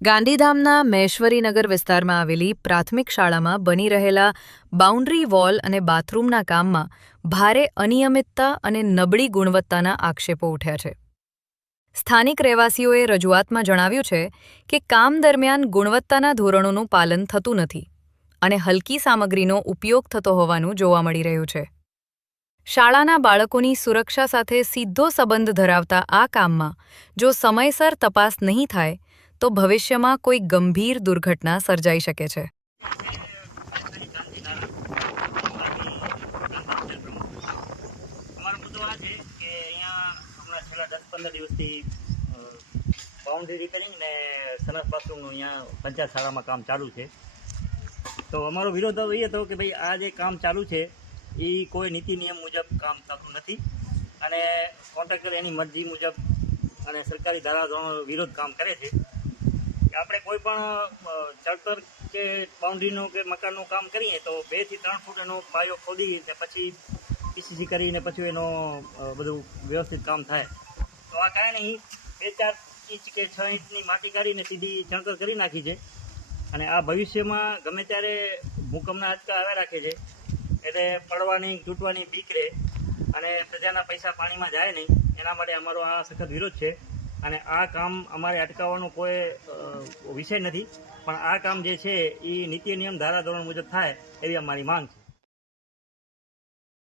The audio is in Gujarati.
ગાંધીધામના મહેશ્વરીનગર વિસ્તારમાં આવેલી પ્રાથમિક શાળામાં બની રહેલા બાઉન્ડરી વોલ અને બાથરૂમના કામમાં ભારે અનિયમિતતા અને નબળી ગુણવત્તાના આક્ષેપો ઉઠ્યા છે. સ્થાનિક રહેવાસીઓએ રજૂઆતમાં જણાવ્યું છે કે કામ દરમિયાન ગુણવત્તાના ધોરણોનું પાલન થતું નથી અને હલકી સામગ્રીનો ઉપયોગ થતો હોવાનું જોવા મળી રહ્યું છે. શાળાના બાળકોની સુરક્ષા સાથે સીધો સંબંધ ધરાવતા આ કામમાં જો સમયસર તપાસ નહીં થાય તો ભવિષ્યમાં કોઈ ગંભીર દુર્ઘટના સર્જાઈ શકે છે. અમારો મુદ્દો આ છે કે અહીંયા હમણાં છેલ્લા 10-15 દિવસથી બાઉન્ડ્રી રિપેરિંગ ને સરસ બાથરૂમનું અહીંયા પંચાયત શાળામાં કામ ચાલુ છે. તો અમારો વિરોધ એ હતો કે ભાઈ આ જે કામ ચાલુ છે એ કોઈ નીતિ નિયમ મુજબ કામ થતું નથી અને કોન્ટ્રાક્ટર એની મરજી મુજબ અને સરકારી ધારાધોરણો વિરોધ કામ કરે છે. આપણે કોઈ પણ ચણતર કે બાઉન્ડ્રીનું કે મકાનનું કામ કરીએ તો 2 થી 3 ફૂટ એનો પાયો ખોદી ને પછી પીસીસી કરીને પછી એનો બધું વ્યવસ્થિત કામ થાય. તો આ કાંઈ નહીં, 2-4 ઇંચ કે 6 ઇંચની માટી કાઢીને સીધી ચણતર કરી નાખી છે અને આ ભવિષ્યમાં ગમે ત્યારે ભૂકંપના આંચકા આવ્યા રાખે છે એટલે પડવાની તૂટવાની બીક રહે અને પ્રજાના પૈસા પાણીમાં જાય નહીં. એના માટે અમારો આ સખત વિરોધ છે અને આ કામ અમારે અટકાવવાનો કોઈ વિષય નથી, પણ આ કામ જે છે એ નીતિ નિયમ ધારાધોરણ મુજબ થાય એવી અમારી માંગ છે.